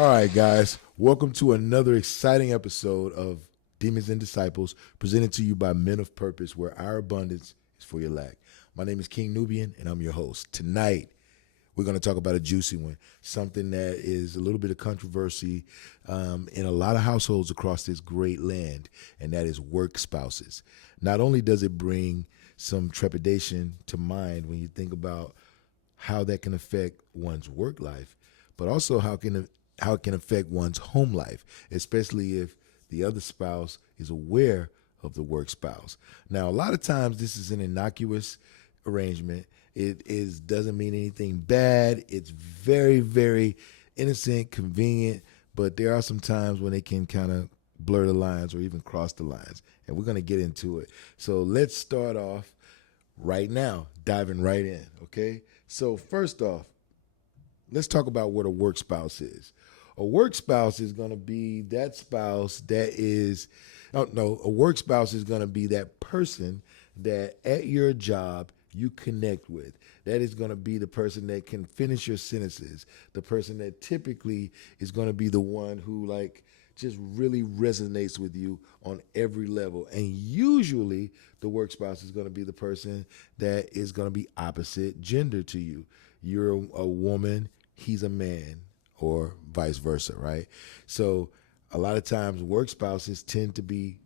All right, guys, welcome to another exciting episode of Demons and Disciples, presented to you by Men of Purpose, where our abundance is for your lack. My name is King Nubian, and I'm your host. Tonight, we're going to talk about a juicy one, something that is a little bit of controversy in a lot of households across this great land, and that is work spouses. Not only does it bring some trepidation to mind when you think about how that can affect one's work life, but also how it can affect one's home life, especially if the other spouse is aware of the work spouse. Now, a lot of times this is an innocuous arrangement. It doesn't mean anything bad. It's very, very innocent, convenient, but there are some times when it can kind of blur the lines or even cross the lines, and we're going to get into it. So let's start off right now, diving right in, okay? So first off, let's talk about what a work spouse is. A work spouse is going to be that spouse that is, a work spouse is going to be that person that at your job you connect with. That is going to be the person that can finish your sentences, the person that typically is going to be the one who just really resonates with you on every level. And usually the work spouse is going to be the person that is going to be opposite gender to you. You're a woman, he's a man, or vice versa, right? So a lot of times work spouses tend to be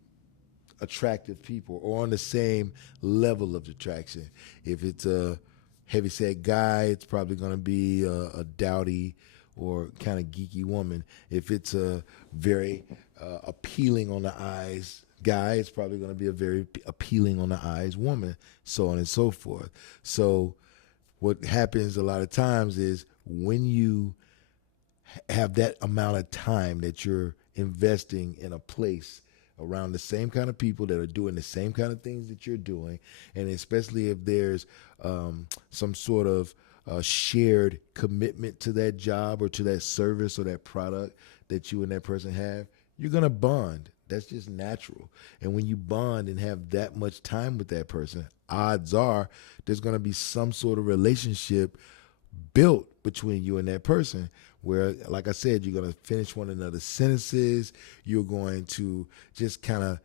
attractive people or on the same level of attraction. If it's a heavyset guy, it's probably going to be a dowdy or kind of geeky woman. If it's a very appealing on the eyes guy, it's probably going to be a very appealing on the eyes woman, so on and so forth. So what happens a lot of times is when you have that amount of time that you're investing in a place around the same kind of people that are doing the same kind of things that you're doing, and especially if there's some sort of shared commitment to that job or to that service or that product that you and that person have, you're going to bond. That's just natural. And when you bond and have that much time with that person, odds are there's going to be some sort of relationship built between you and that person where, like I said, you're going to finish one another's sentences. You're going to just kind of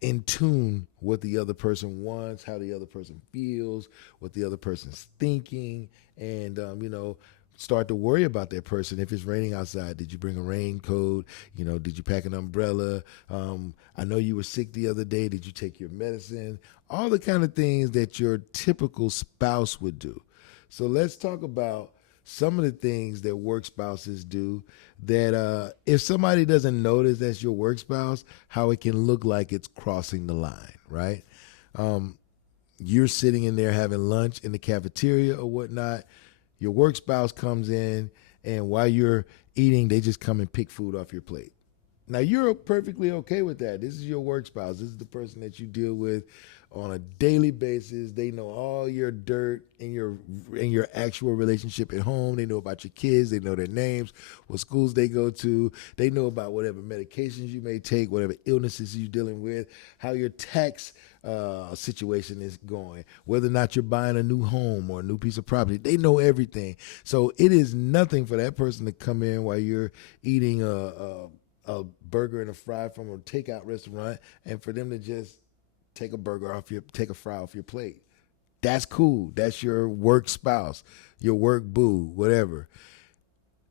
in tune what the other person wants, how the other person feels, what the other person's thinking, and, start to worry about that person. If it's raining outside, did you bring a raincoat? Did you pack an umbrella? I know you were sick the other day. Did you take your medicine? All the kind of things that your typical spouse would do. So let's talk about some of the things that work spouses do that if somebody doesn't notice that's your work spouse, how it can look like it's crossing the line, right? You're sitting in there having lunch in the cafeteria or whatnot. Your work spouse comes in, and while you're eating, they just come and pick food off your plate. Now, you're perfectly okay with that. This is your work spouse. This is the person that you deal with on a daily basis. They know all your dirt in your actual relationship at home. They know about your kids. They know their names, what schools they go to. They know about whatever medications you may take, whatever illnesses you're dealing with, how your tax situation is going, whether or not you're buying a new home or a new piece of property. They know everything. So it is nothing for that person to come in while you're eating a burger and a fry from a takeout restaurant, and for them to just take a fry off your plate. That's cool. That's your work spouse, your work boo, whatever.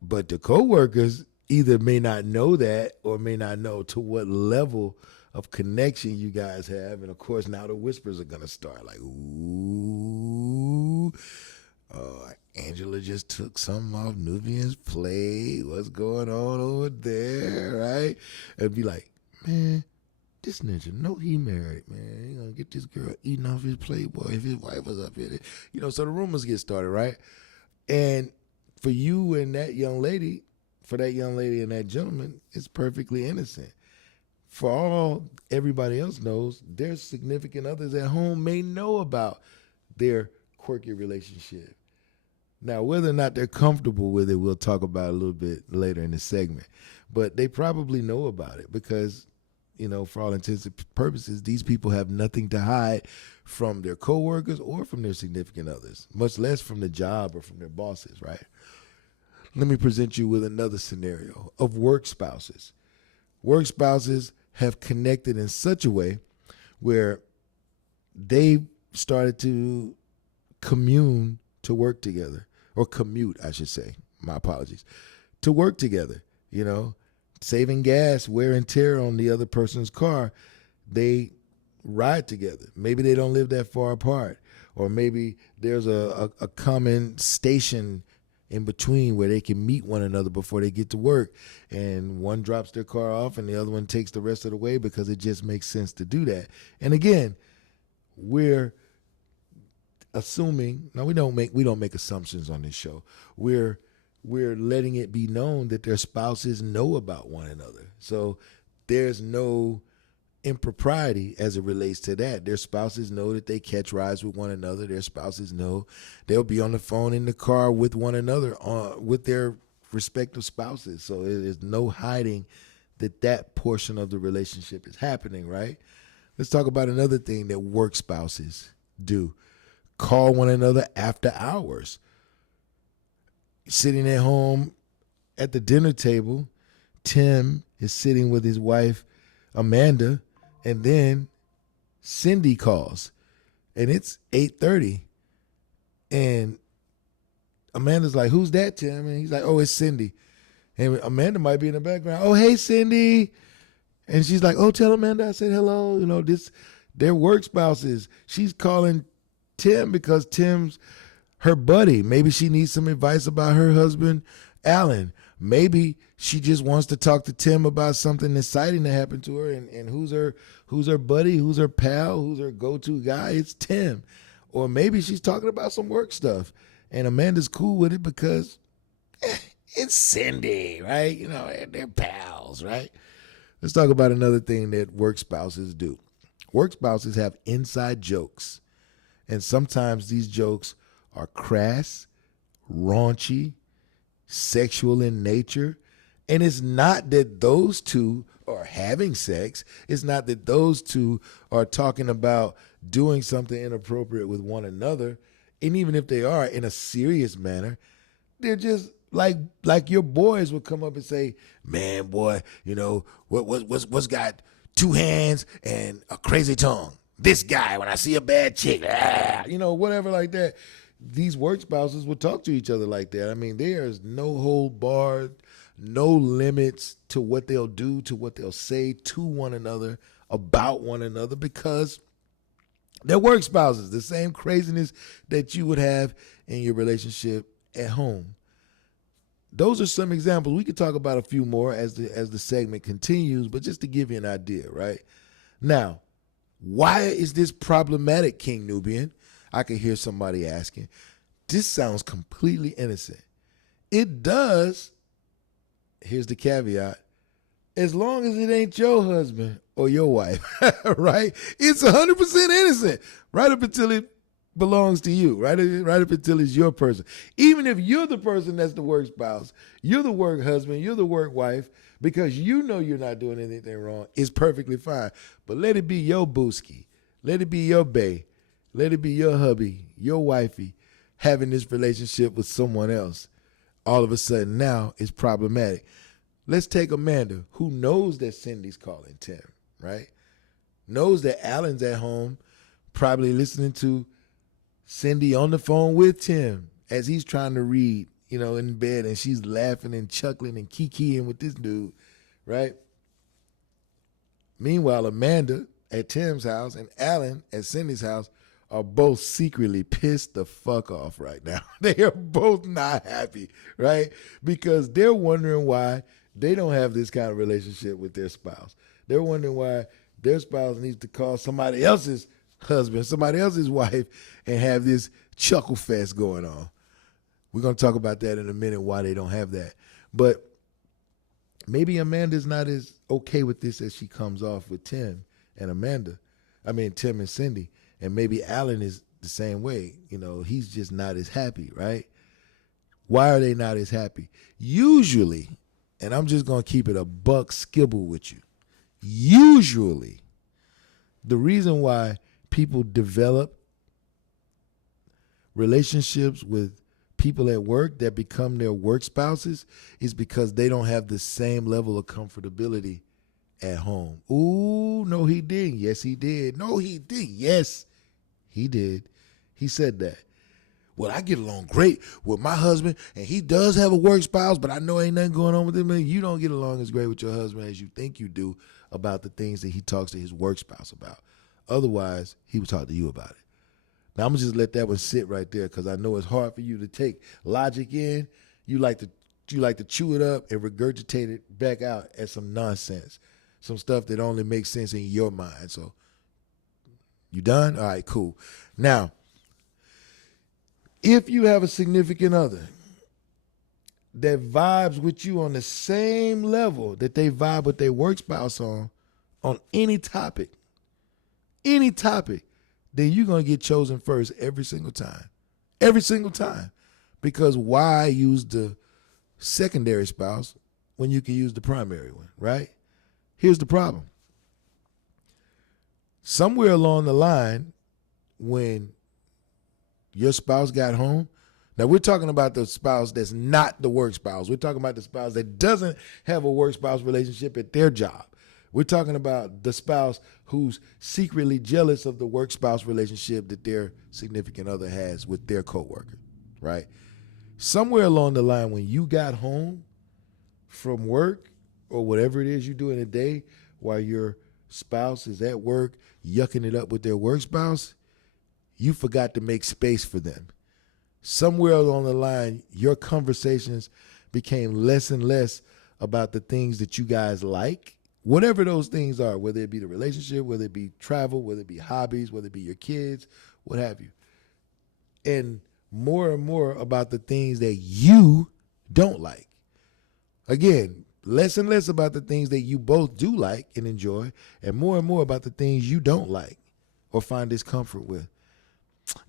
But the coworkers either may not know that or may not know to what level of connection you guys have. And of course, now the whispers are going to start like, ooh, Angela just took something off Nubian's plate. What's going on over there, right? And be like, man, this ninja, know he married, man. He gonna get this girl eating off his plate, boy, if his wife was up in it. So the rumors get started, right? And for you and that young lady, and that gentleman, it's perfectly innocent. For all everybody else knows, their significant others at home may know about their quirky relationship. Now, whether or not they're comfortable with it, we'll talk about a little bit later in the segment. But they probably know about it because, for all intents and purposes, these people have nothing to hide from their coworkers or from their significant others, much less from the job or from their bosses, right? Let me present you with another scenario of work spouses. Work spouses have connected in such a way where they started to commune to work together, or commute, I should say. My apologies. To work together, saving gas, wear and tear on the other person's car. They ride together. Maybe they don't live that far apart, or maybe there's a common station in between where they can meet one another before they get to work, and one drops their car off and the other one takes the rest of the way because it just makes sense to do that. And again, we're assuming, now we don't make assumptions on this show. We're letting it be known that their spouses know about one another. So there's no impropriety as it relates to that. Their spouses know that they catch rides with one another. Their spouses know they'll be on the phone in the car with one another, with their respective spouses. So there's no hiding that portion of the relationship is happening, right? Let's talk about another thing that work spouses do. Call one another after hours. Sitting at home at the dinner table, Tim is sitting with his wife, Amanda, and then Cindy calls, and it's 8:30, and Amanda's like, "Who's that, Tim?" And he's like, "Oh, it's Cindy." And Amanda might be in the background. "Oh, hey, Cindy." And she's like, "Oh, tell Amanda I said hello." They're work spouses. She's calling Tim because Tim's her buddy. Maybe she needs some advice about her husband, Alan. Maybe she just wants to talk to Tim about something exciting that happened to her. And who's her buddy? Who's her pal? Who's her go-to guy? It's Tim. Or maybe she's talking about some work stuff, and Amanda's cool with it because it's Cindy, right? They're pals, right? Let's talk about another thing that work spouses do. Work spouses have inside jokes, and sometimes these jokes are crass, raunchy, sexual in nature. And it's not that those two are having sex. It's not that those two are talking about doing something inappropriate with one another. And even if they are in a serious manner, they're just like your boys would come up and say, "Man, boy, what's got two hands and a crazy tongue? This guy, when I see a bad chick, whatever like that." These work spouses will talk to each other like that. I mean, there's no hold barred, no limits to what they'll do, to what they'll say to one another, about one another, because they're work spouses. The same craziness that you would have in your relationship at home. Those are some examples. We could talk about a few more as the segment continues, but just to give you an idea, right? Now, why is this problematic, King Nubian? I could hear somebody asking. This sounds completely innocent. It does, here's the caveat, as long as it ain't your husband or your wife, right? It's 100% innocent, right up until it belongs to you, right up until it's your person. Even if you're the person that's the work spouse, you're the work husband, you're the work wife, because you know you're not doing anything wrong, it's perfectly fine. But let it be your booski, let it be your bae, let it be your hubby, your wifey, having this relationship with someone else. All of a sudden now it's problematic. Let's take Amanda, who knows that Cindy's calling Tim, right? Knows that Alan's at home, probably listening to Cindy on the phone with Tim as he's trying to read, in bed, and she's laughing and chuckling and kikiing with this dude, right? Meanwhile, Amanda at Tim's house and Alan at Cindy's house are both secretly pissed the fuck off right now. They are both not happy, right? Because they're wondering why they don't have this kind of relationship with their spouse. They're wondering why their spouse needs to call somebody else's husband, somebody else's wife, and have this chuckle fest going on. We're going to talk about that in a minute, why they don't have that. But maybe Amanda's not as okay with this as she comes off with Tim and Cindy. And maybe Alan is the same way. He's just not as happy, right? Why are they not as happy? Usually, and I'm just going to keep it a buck skibble with you. Usually, the reason why people develop relationships with people at work that become their work spouses is because they don't have the same level of comfortability at home. Ooh, no, he didn't. Yes, he did. No, he did. Yes, he did. He said that. Well, I get along great with my husband, and he does have a work spouse, but I know ain't nothing going on with him. And you don't get along as great with your husband as you think you do about the things that he talks to his work spouse about. Otherwise, he would talk to you about it. Now, I'm going to just let that one sit right there because I know it's hard for you to take logic in. You like to chew it up and regurgitate it back out as some nonsense, some stuff that only makes sense in your mind. So, you done? All right, cool. Now, if you have a significant other that vibes with you on the same level that they vibe with their work spouse on any topic, then you're going to get chosen first every single time. Every single time. Because why use the secondary spouse when you can use the primary one, right? Here's the problem. Somewhere along the line, when your spouse got home, now we're talking about the spouse that's not the work spouse. We're talking about the spouse that doesn't have a work spouse relationship at their job. We're talking about the spouse who's secretly jealous of the work spouse relationship that their significant other has with their coworker, right? Somewhere along the line, when you got home from work or whatever it is you do in a day while your spouse is at work yucking it up with their work spouse, you forgot to make space for them. Somewhere along the line, your conversations became less and less about the things that you guys like, whatever those things are, whether it be the relationship, whether it be travel, whether it be hobbies, whether it be your kids, what have you. And more about the things that you don't like. Again, less and less about the things that you both do like and enjoy, and more about the things you don't like or find discomfort with.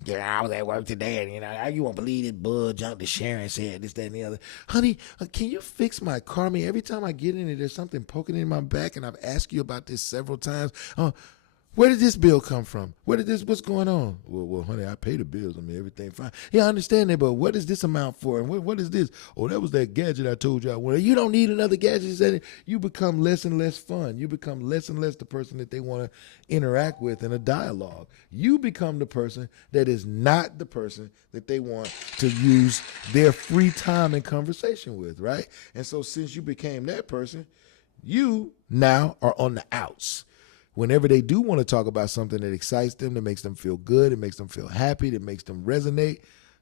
Yeah, I was at work today, and you won't believe this bud junk that Sharon said, this, that, and the other. Honey, can you fix my car? I mean, every time I get in it, there's something poking in my back, and I've asked you about this several times. Where did this bill come from? What's going on? Well, honey, I pay the bills. I mean, everything fine. Yeah, I understand that, but what is this amount for? And what is this? Oh, that was that gadget I told you I wanted. You don't need another gadget. You become less and less fun. You become less and less the person that they want to interact with in a dialogue. You become the person that is not the person that they want to use their free time and conversation with, right? And so since you became that person, you now are on the outs. Whenever they do want to talk about something that excites them, that makes them feel good, it makes them feel happy, that makes them resonate,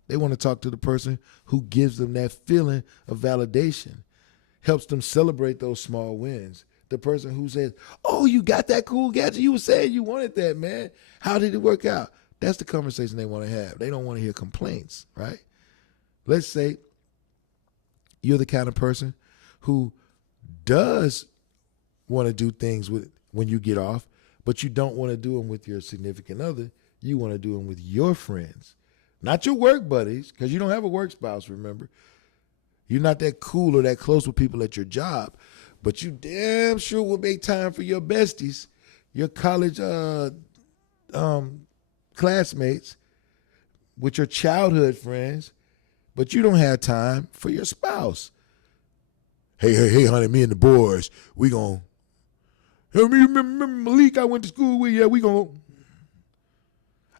they want to talk to the person who gives them that feeling of validation, helps them celebrate those small wins. The person who says, oh, you got that cool gadget? You were saying you wanted that, man. How did it work out? That's the conversation they want to have. They don't want to hear complaints, right? Let's say you're the kind of person who does want to do things with when you get off, but you don't want to do them with your significant other. You want to do them with your friends, not your work buddies, because you don't have a work spouse, remember. You're not that cool or that close with people at your job, but you damn sure will make time for your besties, your college classmates, with your childhood friends, but you don't have time for your spouse. Hey, honey, me and the boys, we gonna, remember Malik I went to school with? Yeah, we gonna.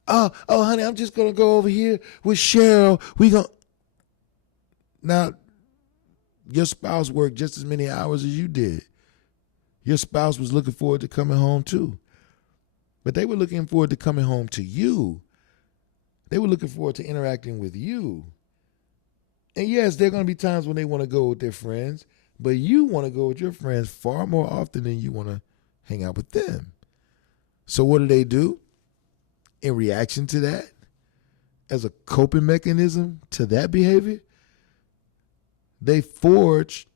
Oh, honey, I'm just gonna go over here with Cheryl. We gonna. Now, your spouse worked just as many hours as you did. Your spouse was looking forward to coming home too. But they were looking forward to coming home to you. They were looking forward to interacting with you. And yes, there are going to be times when they want to go with their friends, but you want to go with your friends far more often than you want to hang out with them. So what do? In reaction to that, as a coping mechanism to that behavior, they forge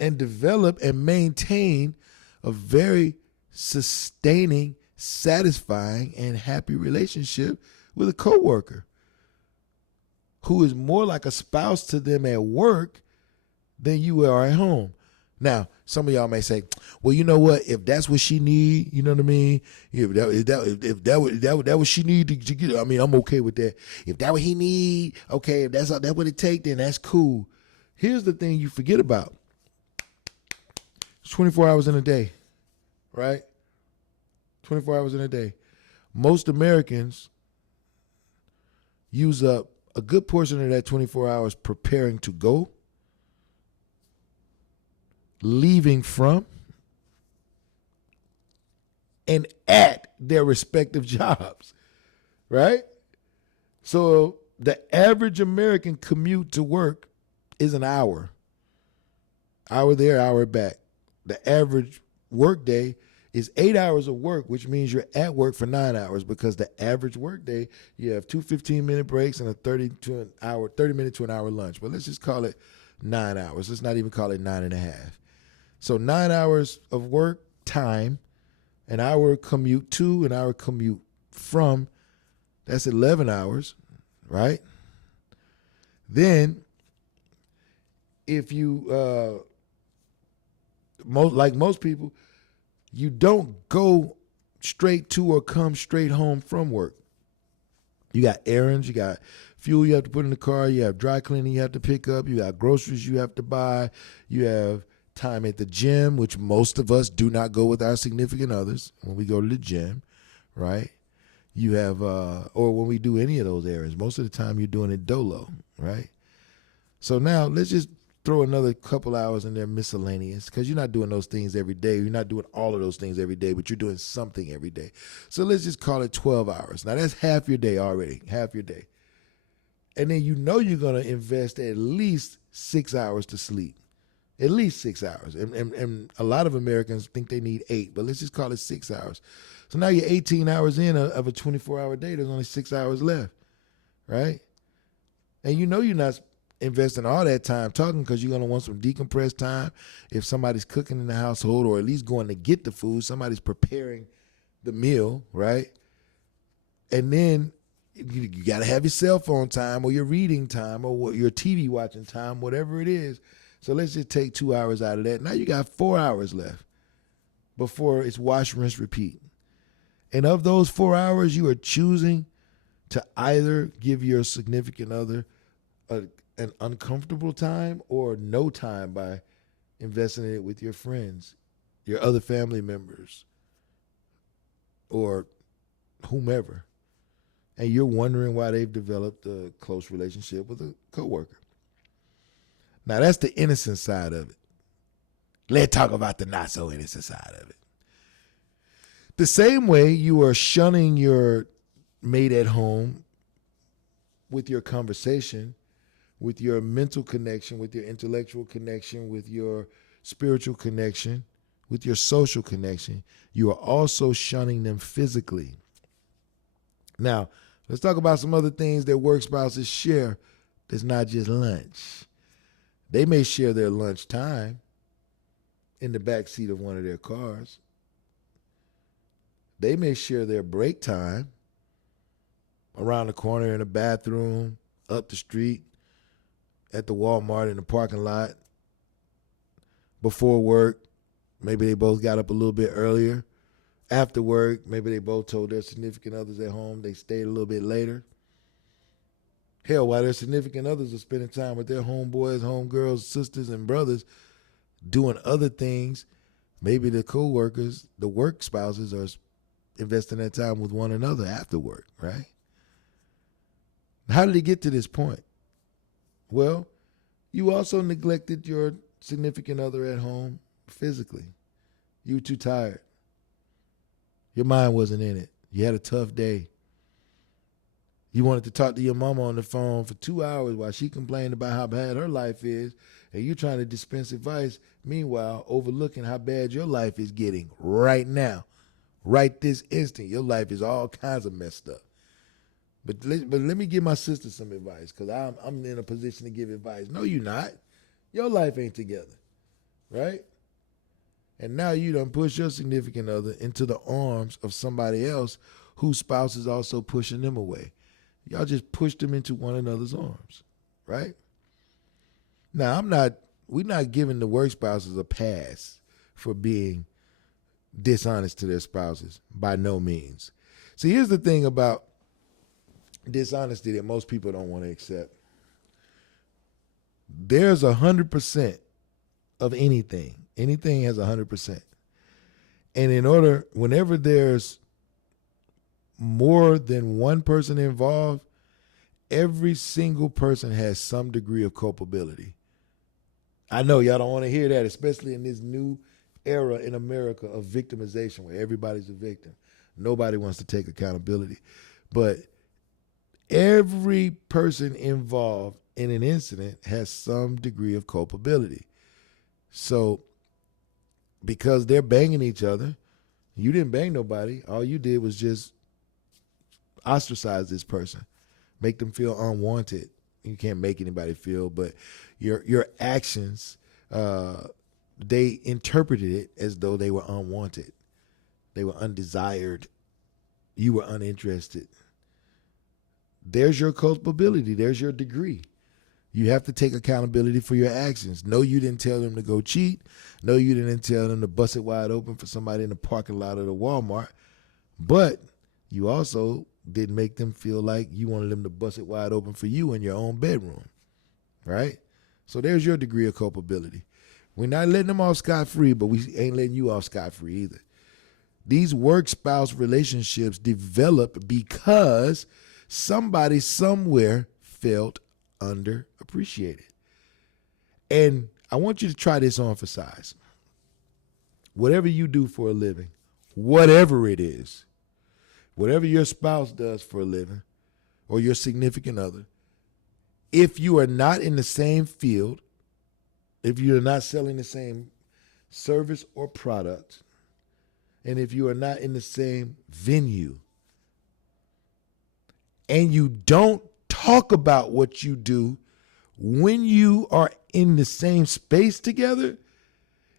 and develop and maintain a very sustaining, satisfying, and happy relationship with a coworker who is more like a spouse to them at work than you are at home. Now, some of y'all may say, well, you know what? If that's what she need, you know what I mean? If that what she need to get, I mean, I'm okay with that. If that what he need, okay, if that's what it take, then that's cool. Here's the thing you forget about. It's 24 hours in a day, right? 24 hours in a day. Most Americans use up a good portion of that 24 hours preparing to go, leaving from, and at their respective jobs, right? So the average American commute to work is an hour. Hour there, hour back. The average work day is 8 hours of work, which means you're at work for 9 hours, because the average work day, you have two 15-minute breaks and a 30 minute to an hour lunch. But let's just call it 9 hours. Let's not even call it 9.5. So 9 hours of work time, an hour commute to, an hour commute from, that's 11 hours, right? Then if you, like most people, you don't go straight to or come straight home from work. You got errands, you got fuel you have to put in the car, you have dry cleaning you have to pick up, you got groceries you have to buy, you have time at the gym, which most of us do not go with our significant others when we go to the gym, right? You have, or when we do any of those errands, most of the time you're doing it dolo, right? So now let's just throw another couple hours in there miscellaneous, because you're not doing those things every day. You're not doing all of those things every day, but you're doing something every day. So let's just call it 12 hours. Now that's half your day already, half your day. And then you know you're going to invest at least 6 hours to sleep, at least 6 hours. And a lot of Americans think they need 8, but let's just call it 6 hours. So now you're 18 hours in of a 24-hour day. There's only 6 hours left, right? And you know you're not investing all that time talking, because you're going to want some decompressed time. If somebody's cooking in the household, or at least going to get the food, somebody's preparing the meal, right? And then you got to have your cell phone time, or your reading time, or your TV watching time, whatever it is. So let's just take 2 hours out of that. Now you got 4 hours left before it's wash, rinse, repeat. And of those 4 hours, you are choosing to either give your significant other an uncomfortable time or no time by investing in it with your friends, your other family members, or whomever. And you're wondering why they've developed a close relationship with a coworker. Now that's the innocent side of it. Let's talk about the not so innocent side of it. The same way you are shunning your mate at home with your conversation, with your mental connection, with your intellectual connection, with your spiritual connection, with your social connection, you are also shunning them physically. Now, let's talk about some other things that work spouses share that's not just lunch. They may share their lunch time in the back seat of one of their cars. They may share their break time around the corner in the bathroom, up the street, at the Walmart in the parking lot, before work. Maybe they both got up a little bit earlier. After work, maybe they both told their significant others at home they stayed a little bit later. Hell, while their significant others are spending time with their homeboys, homegirls, sisters, and brothers doing other things, maybe the co-workers, the work spouses, are investing that time with one another after work, right? How did it get to this point? Well, you also neglected your significant other at home physically. You were too tired. Your mind wasn't in it. You had a tough day. You wanted to talk to your mama on the phone for 2 hours while she complained about how bad her life is, and you trying to dispense advice, meanwhile overlooking how bad your life is getting right now. Right this instant, your life is all kinds of messed up. But let me give my sister some advice, because I'm in a position to give advice. No, you're not. Your life ain't together, right? And now you done push your significant other into the arms of somebody else whose spouse is also pushing them away. Y'all just pushed them into one another's arms, right? Now, I'm not we're not giving the work spouses a pass for being dishonest to their spouses, by no means. See, here's the thing about dishonesty that most people don't want to accept. There's 100% of anything. Anything has 100%. And whenever there's more than one person involved, every single person has some degree of culpability. I know y'all don't want to hear that, especially in this new era in America of victimization where everybody's a victim. Nobody wants to take accountability. But every person involved in an incident has some degree of culpability. So because they're banging each other, you didn't bang nobody. All you did was just ostracize this person, make them feel unwanted. You can't make anybody feel, but your actions, they interpreted it as though they were unwanted. They were undesired. You were uninterested. There's your culpability. There's your degree. You have to take accountability for your actions. No, you didn't tell them to go cheat. No, you didn't tell them to bust it wide open for somebody in the parking lot of the Walmart. But you also didn't make them feel like you wanted them to bust it wide open for you in your own bedroom, right? So there's your degree of culpability. We're not letting them off scot-free, but we ain't letting you off scot-free either. These work-spouse relationships develop because somebody somewhere felt underappreciated. And I want you to try this on for size. Whatever you do for a living, whatever it is, whatever your spouse does for a living or your significant other, if you are not in the same field, if you're not selling the same service or product, and if you are not in the same venue, and you don't talk about what you do when you are in the same space together,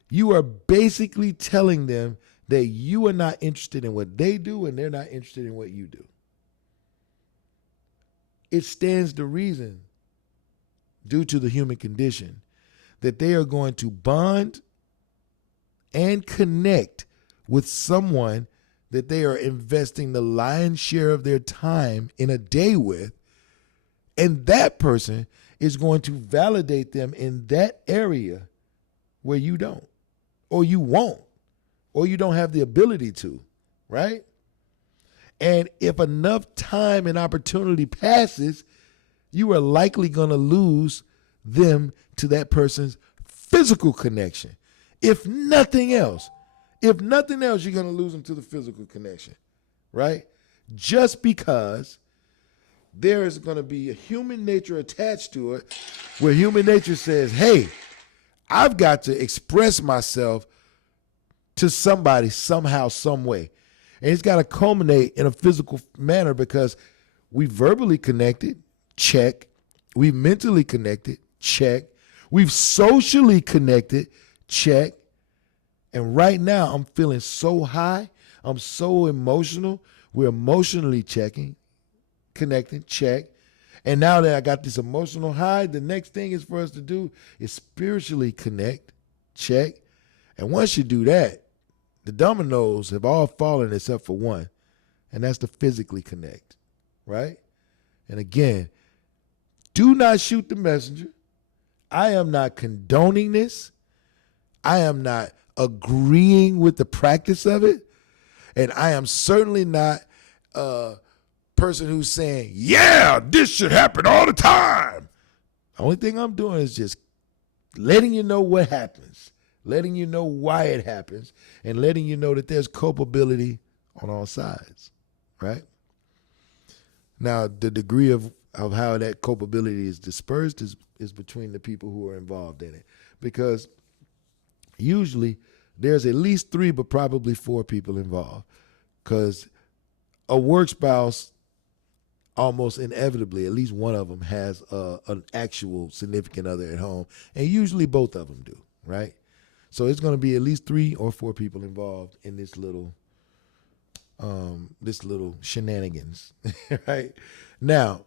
you are basically telling them that you are not interested in what they do and they're not interested in what you do. It stands to reason, due to the human condition, that they are going to bond and connect with someone that they are investing the lion's share of their time in a day with, and that person is going to validate them in that area where you don't, or you won't, or you don't have the ability to, right? And if enough time and opportunity passes, you are likely going to lose them to that person's physical connection. If nothing else, you're going to lose them to the physical connection, right? Just because there is going to be a human nature attached to it where human nature says, hey, I've got to express myself to somebody somehow, some way. And it's got to culminate in a physical manner because we verbally connected, check. We mentally connected, check. We've socially connected, check. And right now I'm feeling so high. I'm so emotional. We're emotionally connecting, check. And now that I got this emotional high, the next thing is for us to do is spiritually connect, check. And once you do that, the dominoes have all fallen except for one, and that's to physically connect, right? And again, do not shoot the messenger. I am not condoning this. I am not agreeing with the practice of it. And I am certainly not a person who's saying, yeah, this should happen all the time. The only thing I'm doing is just letting you know what happens, letting you know why it happens, and letting you know that there's culpability on all sides, right? Now, the degree of how that culpability is dispersed is between the people who are involved in it. Because usually there's at least 3, but probably 4 people involved. Because a work spouse, almost inevitably, at least one of them has an actual significant other at home. And usually both of them do, right? So it's going to be at least 3 or 4 people involved in this little shenanigans, right? Now,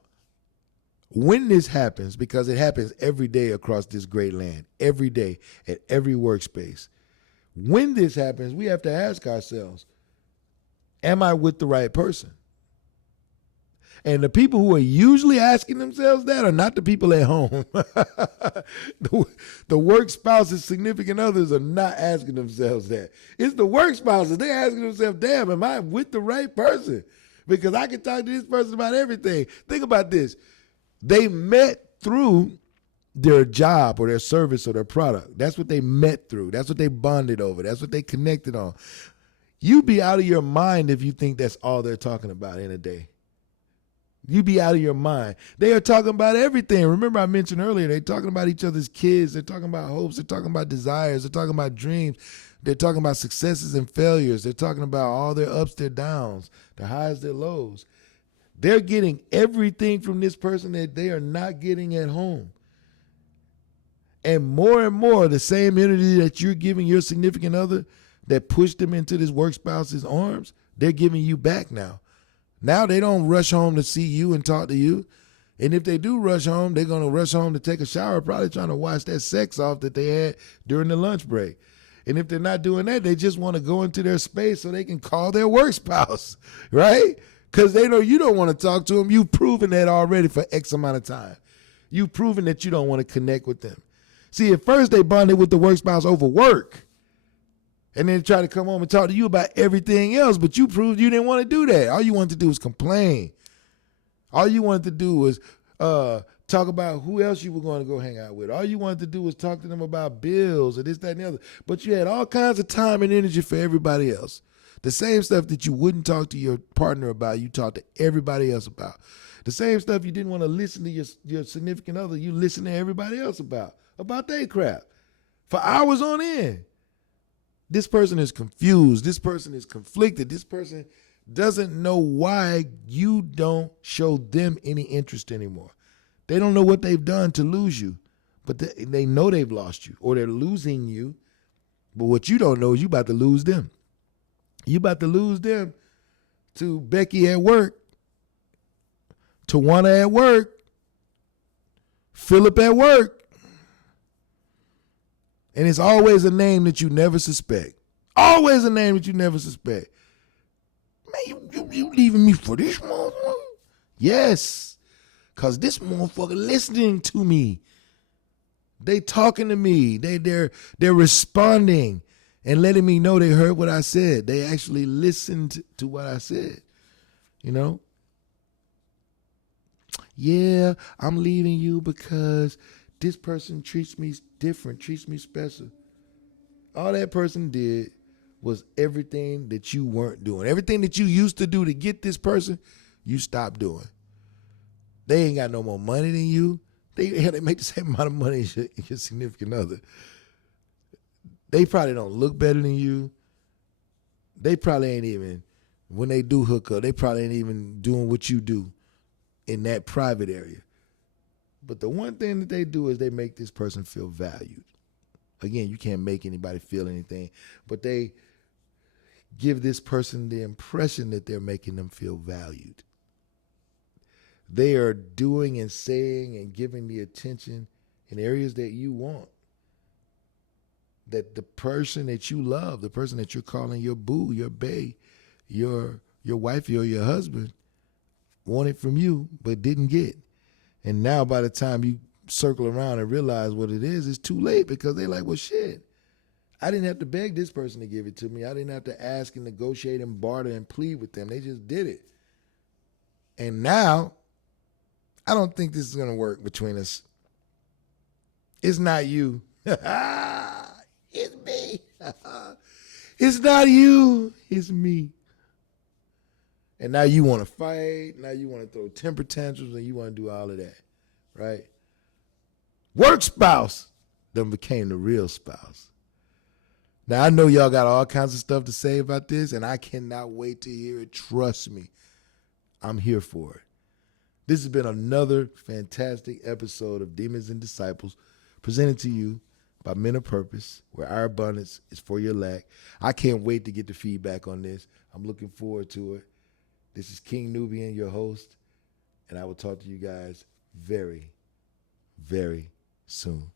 when this happens, because it happens every day across this great land, every day at every workspace, when this happens, we have to ask ourselves, am I with the right person? And the people who are usually asking themselves that are not the people at home. The work spouses, significant others are not asking themselves that. It's the work spouses. They're asking themselves, damn, am I with the right person? Because I can talk to this person about everything. Think about this. They met through their job or their service or their product. That's what they met through. That's what they bonded over. That's what they connected on. You be out of your mind if you think that's all they're talking about in a day. You be out of your mind. They are talking about everything. Remember I mentioned earlier, they're talking about each other's kids. They're talking about hopes. They're talking about desires. They're talking about dreams. They're talking about successes and failures. They're talking about all their ups, their downs, their highs, their lows. They're getting everything from this person that they are not getting at home. And more, the same energy that you're giving your significant other that pushed them into this work spouse's arms, they're giving you back now. Now they don't rush home to see you and talk to you. And if they do rush home, they're going to rush home to take a shower, probably trying to wash that sex off that they had during the lunch break. And if they're not doing that, they just want to go into their space so they can call their work spouse, right? Because they know you don't want to talk to them. You've proven that already for X amount of time. You've proven that you don't want to connect with them. See, at first they bonded with the work spouse over work. And then try to come home and talk to you about everything else, but you proved you didn't want to do that. All you wanted to do was complain. All you wanted to do was talk about who else you were going to go hang out with. All you wanted to do was talk to them about bills or this, that, and the other. But you had all kinds of time and energy for everybody else. The same stuff that you wouldn't talk to your partner about, you talk to everybody else about. The same stuff you didn't want to listen to your significant other, you listen to everybody else about their crap for hours on end. This person is confused. This person is conflicted. This person doesn't know why you don't show them any interest anymore. They don't know what they've done to lose you, but they know they've lost you or they're losing you. But what you don't know is you about to lose them. You about to lose them to Becky at work, Tawana at work, Philip at work. And it's always a name that you never suspect. Always a name that you never suspect. Man, you leaving me for this motherfucker? Yes. Because this motherfucker listening to me. They talking to me. They're responding and letting me know they heard what I said. They actually listened to what I said. You know? Yeah, I'm leaving you because this person treats me different, treats me special. All that person did was everything that you weren't doing. Everything that you used to do to get this person, you stopped doing. They ain't got no more money than you. They make the same amount of money as your significant other. They probably don't look better than you. They probably ain't even, when they do hook up, they probably ain't even doing what you do in that private area. But the one thing that they do is they make this person feel valued. Again, you can't make anybody feel anything, but they give this person the impression that they're making them feel valued. They are doing and saying and giving the attention in areas that you want. That the person that you love, the person that you're calling your boo, your bae, your wifey or your husband, wanted from you but didn't get. And now by the time you circle around and realize what it is, it's too late because they're like, well, shit, I didn't have to beg this person to give it to me. I didn't have to ask and negotiate and barter and plead with them. They just did it. And now, I don't think this is going to work between us. It's not you. It's me. It's not you. It's me. And now you want to fight. Now you want to throw temper tantrums and you want to do all of that, right? Work spouse then became the real spouse. Now, I know y'all got all kinds of stuff to say about this, and I cannot wait to hear it. Trust me. I'm here for it. This has been another fantastic episode of Demons and Disciples presented to you by Men of Purpose, where our abundance is for your lack. I can't wait to get the feedback on this. I'm looking forward to it. This is King Nubian, your host, and I will talk to you guys very, very soon.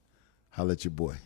Holla at your boy.